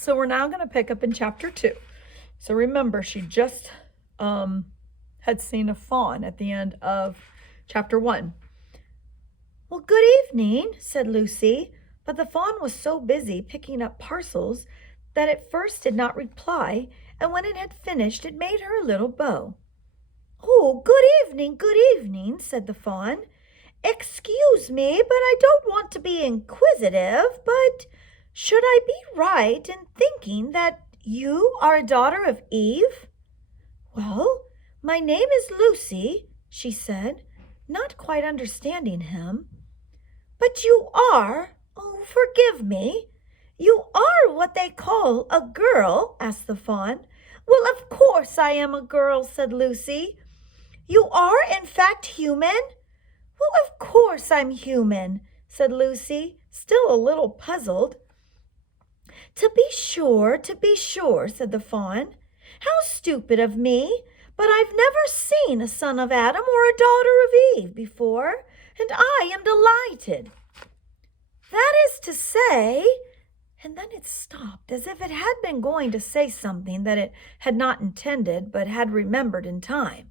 So we're now going to pick up in chapter 2. So remember, she just had seen a fawn at the end of chapter 1. "Well, good evening," said Lucy, but the fawn was so busy picking up parcels that at first did not reply, and when it had finished it made her a little bow. "Oh, good evening," said the fawn. "Excuse me, but I don't want to be inquisitive, but should I be right in thinking that you are a daughter of Eve?" "Well, my name is Lucy," she said, not quite understanding him. "But you are, oh, forgive me, you are what they call a girl?" asked the fawn. "Well, of course I am a girl," said Lucy. "You are, in fact, human?" "Well, of course I'm human," said Lucy, still a little puzzled. To be sure," said the fawn. "How stupid of me! But I've never seen a son of Adam or a daughter of Eve before, and I am delighted. That is to say," and then it stopped, as if it had been going to say something that it had not intended, but had remembered in time.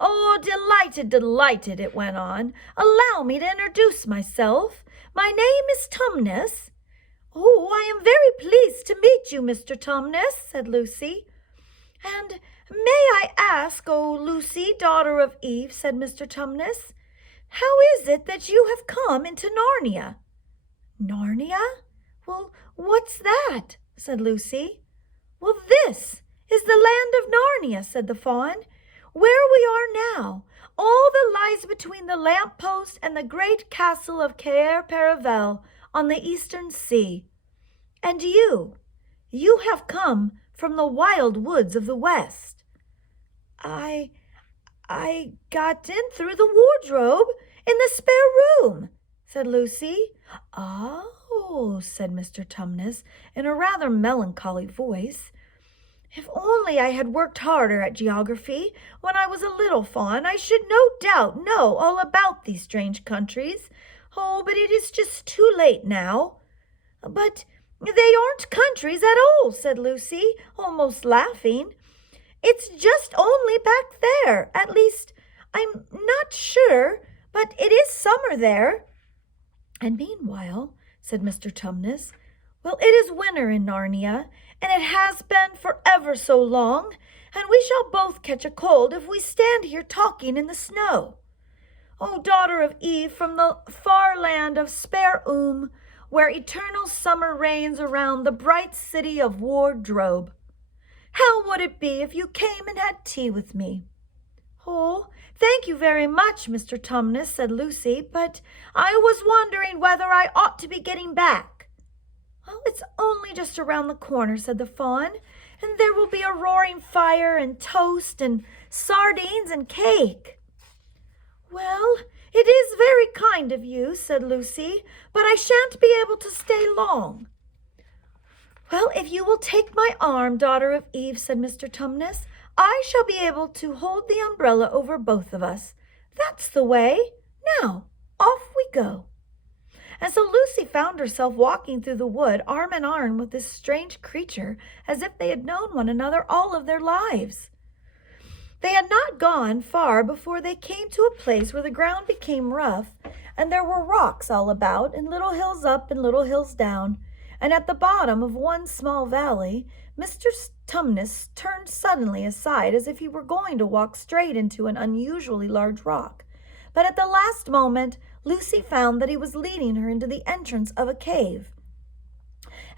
"Oh, delighted," it went on. "Allow me to introduce myself. My name is Tumnus." "Oh, I am very pleased to meet you, Mr. Tumnus," said Lucy. "And may I ask, oh, Lucy, daughter of Eve," said Mr. Tumnus, "how is it that you have come into Narnia?" "Narnia? Well, what's that?" said Lucy. "Well, this is the land of Narnia," said the fawn. "Where we are now, all that lies between the lamp-post and the great castle of Caer Paravel on the eastern sea. And you have come from the wild woods of the west." I got in through the wardrobe in the spare room," said Lucy. "Oh," said Mr. Tumnus in a rather melancholy voice. "If only I had worked harder at geography when I was a little fawn, I should no doubt know all about these strange countries. Oh, but it is just too late now." "But they aren't countries at all," said Lucy, almost laughing. "It's just only back there. At least, I'm not sure, but it is summer there." "And meanwhile," said Mr. Tumnus, "well, it is winter in Narnia, and it has been for ever so long, and we shall both catch a cold if we stand here talking in the snow. Oh, daughter of Eve, from the far land of Spare where eternal summer reigns around the bright city of Wardrobe, how would it be if you came and had tea with me?" "Oh, thank you very much, Mr. Tumnus," said Lucy, "but I was wondering whether I ought to be getting back." "Well, it's only just around the corner," said the fawn, "and there will be a roaring fire and toast and sardines and cake." "Well, it is very kind of you," said Lucy, "but I shan't be able to stay long." "Well, if you will take my arm, daughter of Eve," said Mr. Tumnus, "I shall be able to hold the umbrella over both of us. That's the way. Now, off we go." And so Lucy found herself walking through the wood arm in arm with this strange creature as if they had known one another all of their lives. They had not gone far before they came to a place where the ground became rough, and there were rocks all about, and little hills up and little hills down, and at the bottom of one small valley, Mr. Tumnus turned suddenly aside as if he were going to walk straight into an unusually large rock. But at the last moment, Lucy found that he was leading her into the entrance of a cave.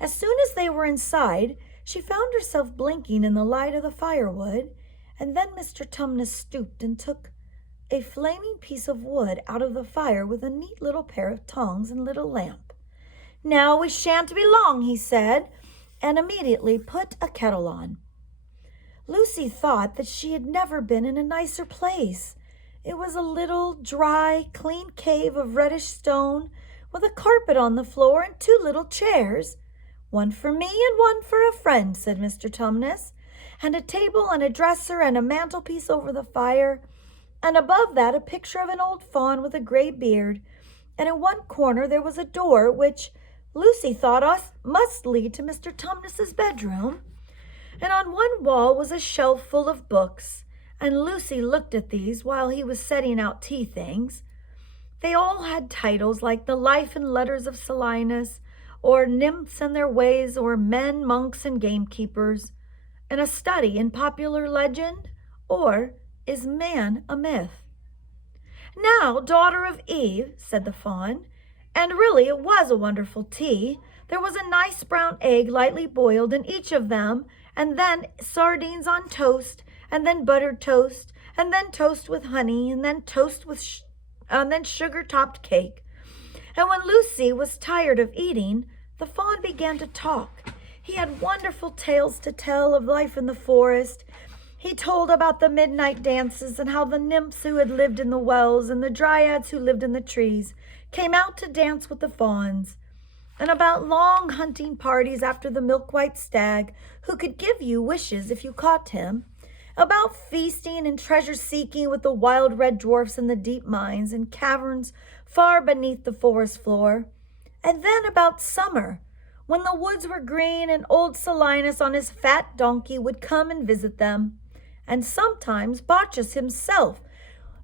As soon as they were inside, she found herself blinking in the light of the firewood, and then Mr. Tumnus stooped and took a flaming piece of wood out of the fire with a neat little pair of tongs and lit a lamp. "Now we shan't be long," he said, and immediately put a kettle on. Lucy thought that she had never been in a nicer place. It was a little, dry, clean cave of reddish stone, with a carpet on the floor and 2 little chairs. "One for me and one for a friend," said Mr. Tumnus, "and a table and a dresser and a mantelpiece over the fire, and above that a picture of an old fawn with a gray beard, and in one corner there was a door which, Lucy thought us must lead to Mr. Tumnus's bedroom, and on one wall was a shelf full of books, and Lucy looked at these while he was setting out tea things. They all had titles like The Life and Letters of Silenus, or Nymphs and Their Ways, or Men, Monks, and Gamekeepers, and a study in popular legend, or Is Man a Myth? Now, daughter of Eve, said the fawn, and really it was a wonderful tea. There was a nice brown egg lightly boiled in each of them, and then sardines on toast, and then buttered toast, and then toast with honey, and then toast with and then sugar-topped cake. And when Lucy was tired of eating, the fawn began to talk. He had wonderful tales to tell of life in the forest. He told about the midnight dances and how the nymphs who had lived in the wells and the dryads who lived in the trees came out to dance with the fawns, and about long hunting parties after the milk-white stag who could give you wishes if you caught him, about feasting and treasure-seeking with the wild red dwarfs in the deep mines and caverns far beneath the forest floor, and then about summer, when the woods were green and old Silenus on his fat donkey would come and visit them, and sometimes Bacchus himself,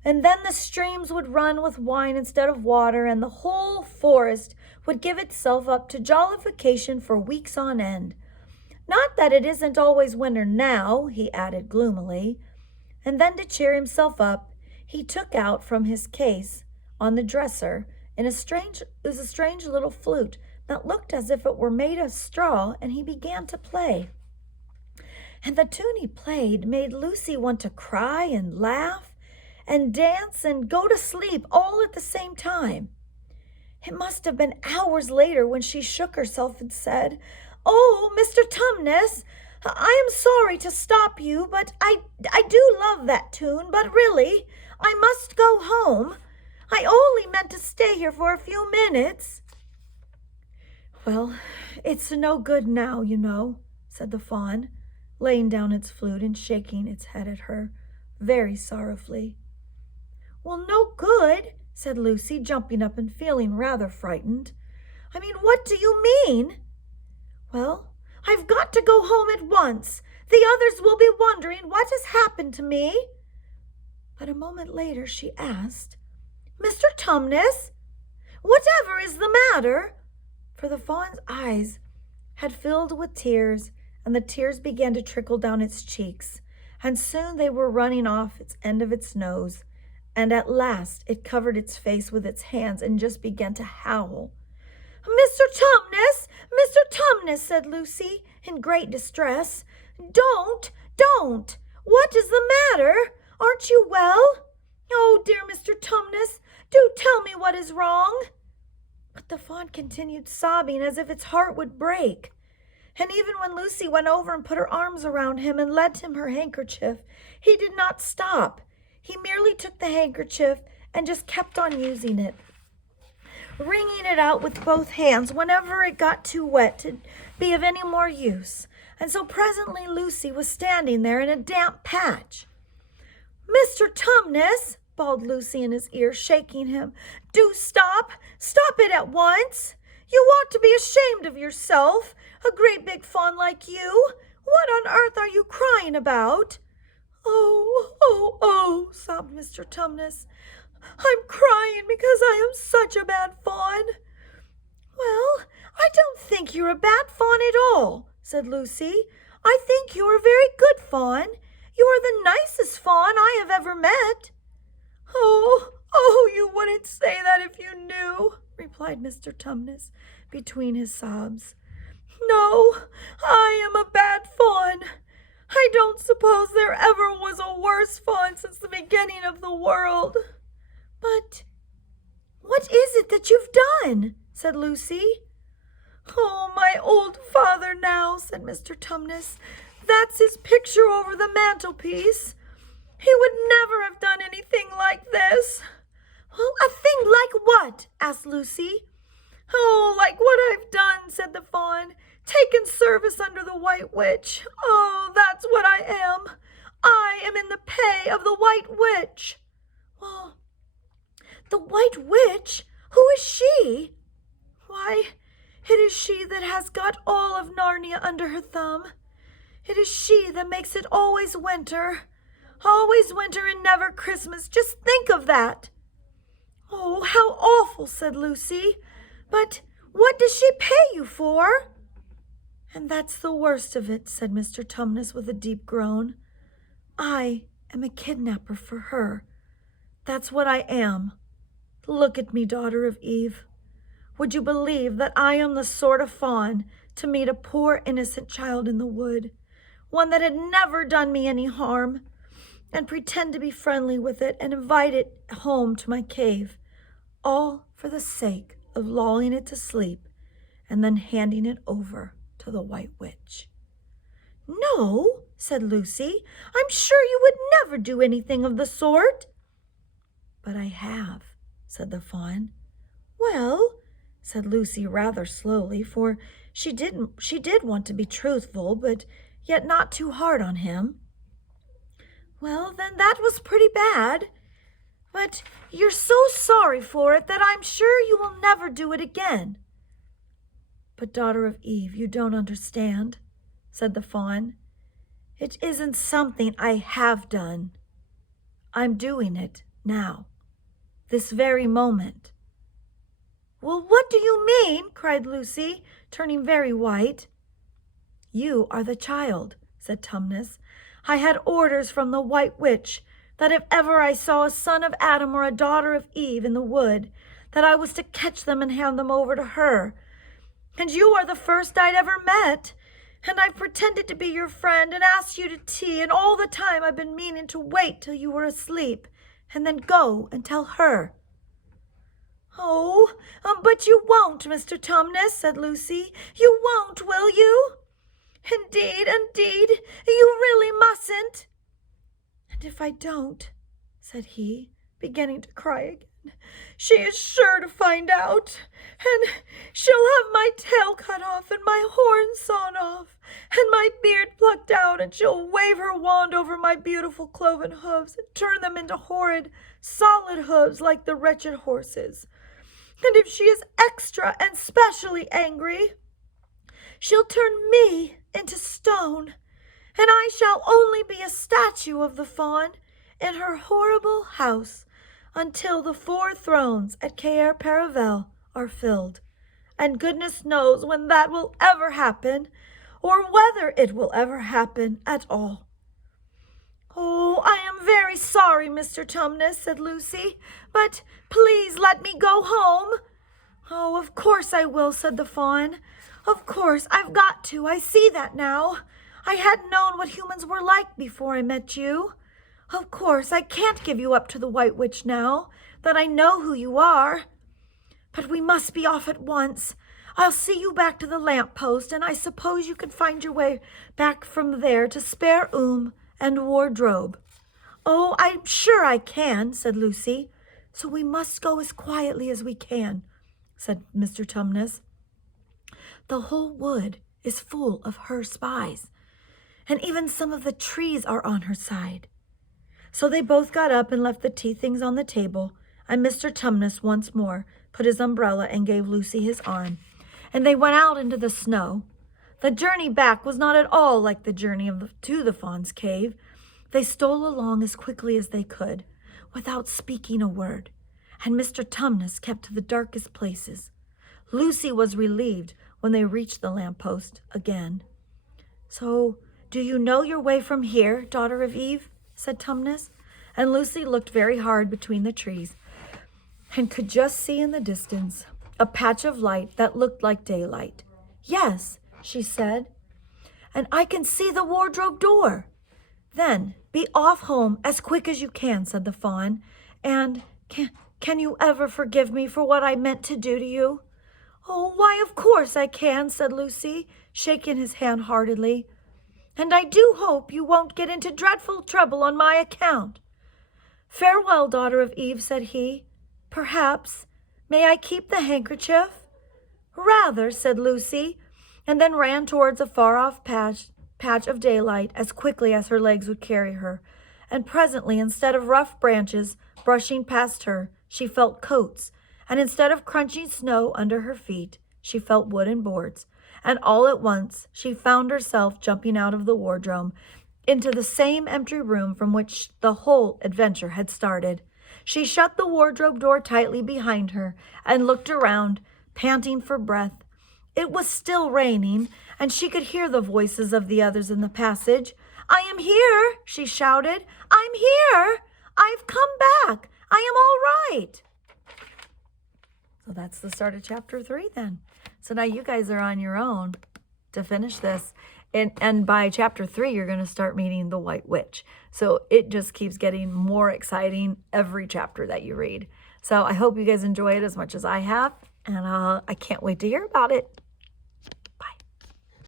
and then the streams would run with wine instead of water, and the whole forest would give itself up to jollification for weeks on end. Not that it isn't always winter now, he added gloomily, and then to cheer himself up, he took out from his case on the dresser a strange little flute that looked as if it were made of straw, and he began to play. And the tune he played made Lucy want to cry and laugh and dance and go to sleep all at the same time. It must have been hours later when she shook herself and said, "Oh, Mr. Tumnus, I am sorry to stop you, but I do love that tune, but really, I must go home. I only meant to stay here for a few minutes." "Well, it's no good now, you know," said the fawn, laying down its flute and shaking its head at her very sorrowfully. "Well, no good," said Lucy, jumping up and feeling rather frightened. "I mean, what do you mean?" "Well, I've got to go home at once. The others will be wondering what has happened to me." But a moment later she asked, "Mr. Tumnus, whatever is the matter?" For the fawn's eyes had filled with tears, and the tears began to trickle down its cheeks, and soon they were running off its end of its nose, and at last it covered its face with its hands and just began to howl. "Mr. Tumnus, Mr. Tumnus," said Lucy, in great distress. Don't! What is the matter? Aren't you well? Oh, dear Mr. Tumnus, do tell me what is wrong." But the fawn continued sobbing as if its heart would break. And even when Lucy went over and put her arms around him and lent him her handkerchief, he did not stop. He merely took the handkerchief and just kept on using it, wringing it out with both hands whenever it got too wet to be of any more use. And so presently Lucy was standing there in a damp patch. "Mr. Tumnus," bawled Lucy in his ear, shaking him, "do stop! Stop it at once! You ought to be ashamed of yourself, a great big fawn like you. What on earth are you crying about?" Oh, sobbed Mr. Tumnus. "I'm crying because I am such a bad fawn." "Well, I don't think you're a bad fawn at all," said Lucy. "I think you're a very good fawn. You are the nicest fawn I have ever met." Oh, you wouldn't say that if you knew," replied Mr. Tumnus between his sobs. "No, I am a bad fawn. I don't suppose there ever was a worse fawn since the beginning of the world." "But what is it that you've done?" said Lucy. "Oh, my old father now," said Mr. Tumnus. "That's his picture over the mantelpiece. He would never have done anything like this." "Well, a thing like what?" asked Lucy. "Oh, like what I've done," said the fawn. "Taken service under the White Witch. Oh, that's what I am. I am in the pay of the White Witch." "Well, the White Witch? Who is she?" "Why, It is she that has got all of Narnia under her thumb. It is she that makes it always winter and never Christmas. Just think of that." "Oh, how awful," said Lucy. "But what does she pay you for?" "And that's the worst of it," said Mr. Tumnus with a deep groan. "I am a kidnapper for her. That's what I am. Look at me, daughter of Eve. Would you believe that I am the sort of fawn to meet a poor innocent child in the wood, one that had never done me any harm, and pretend to be friendly with it and invite it home to my cave, all for the sake of lulling it to sleep and then handing it over to the White Witch?" "No," said Lucy, "I'm sure you would never do anything of the sort." "But I have," said the fawn. "Well," said Lucy rather slowly, for she did want to be truthful, but yet not too hard on him. "Well, then that was pretty bad. But you're so sorry for it that I'm sure you will never do it again." "But, daughter of Eve, you don't understand," said the fawn. "It isn't something I have done. I'm doing it now, this very moment." "Well, what do you mean?" cried Lucy, turning very white. "You are the child," said Tumnus. "I had orders from the White Witch that if ever I saw a son of Adam or a daughter of Eve in the wood, that I was to catch them and hand them over to her. And you are the first I'd ever met, and I've pretended to be your friend and asked you to tea, and all the time I've been meaning to wait till you were asleep and then go and tell her." "Oh, but you won't, Mr. Tumnus," said Lucy. "You won't, will you? Indeed, you really mustn't." "And if I don't," said he, beginning to cry again, "she is sure to find out, and she'll have my tail cut off and my horns sawn off and my beard plucked out, and she'll wave her wand over my beautiful cloven hooves and turn them into horrid, solid hooves like the wretched horses. And if she is extra and specially angry, she'll turn me into stone, and I shall only be a statue of the fawn in her horrible house until the 4 thrones at Cair Paravel are filled, and goodness knows when that will ever happen, or whether it will ever happen at all." "Oh, I am very sorry, Mr. Tumnus," said Lucy, "but please let me go home." "Oh, of course I will," said the fawn. "Of course, I've got to. I see that now. I hadn't known what humans were like before I met you. Of course, I can't give you up to the White Witch now that I know who you are. But we must be off at once. I'll see you back to the lamp post, and I suppose you can find your way back from there to Spare and Wardrobe." "Oh, I'm sure I can," said Lucy. "So we must go as quietly as we can," said Mr. Tumnus. "The whole wood is full of her spies, and even some of the trees are on her side." So they both got up and left the tea things on the table, and Mr. Tumnus once more put his umbrella and gave Lucy his arm, and they went out into the snow. The journey back was not at all like the journey to the fawn's cave. They stole along as quickly as they could, without speaking a word, and Mr. Tumnus kept to the darkest places. Lucy was relieved when they reached the lamppost again. "So, do you know your way from here, daughter of Eve?" said Tumnus, and Lucy looked very hard between the trees and could just see in the distance a patch of light that looked like daylight. "Yes," she said, "and I can see the wardrobe door." "Then be off home as quick as you can," said the fawn. "And can you ever forgive me for what I meant to do to you?" "Oh, why, of course I can," said Lucy, shaking his hand heartily. "And I do hope you won't get into dreadful trouble on my account." "Farewell, daughter of Eve," said he. "Perhaps, may I keep the handkerchief?" "Rather," said Lucy, and then ran towards a far-off patch of daylight as quickly as her legs would carry her, and presently, instead of rough branches brushing past her, she felt coats, and instead of crunching snow under her feet, she felt wooden boards, and all at once she found herself jumping out of the wardrobe into the same empty room from which the whole adventure had started. She shut the wardrobe door tightly behind her and looked around, panting for breath. It was still raining, and she could hear the voices of the others in the passage. "I am here," she shouted. "I'm here. I've come back. I am all right." So that's the start of chapter 3 then. So now you guys are on your own to finish this. And by chapter 3, you're going to start meeting the White Witch. So it just keeps getting more exciting every chapter that you read. So I hope you guys enjoy it as much as I have. And I can't wait to hear about it.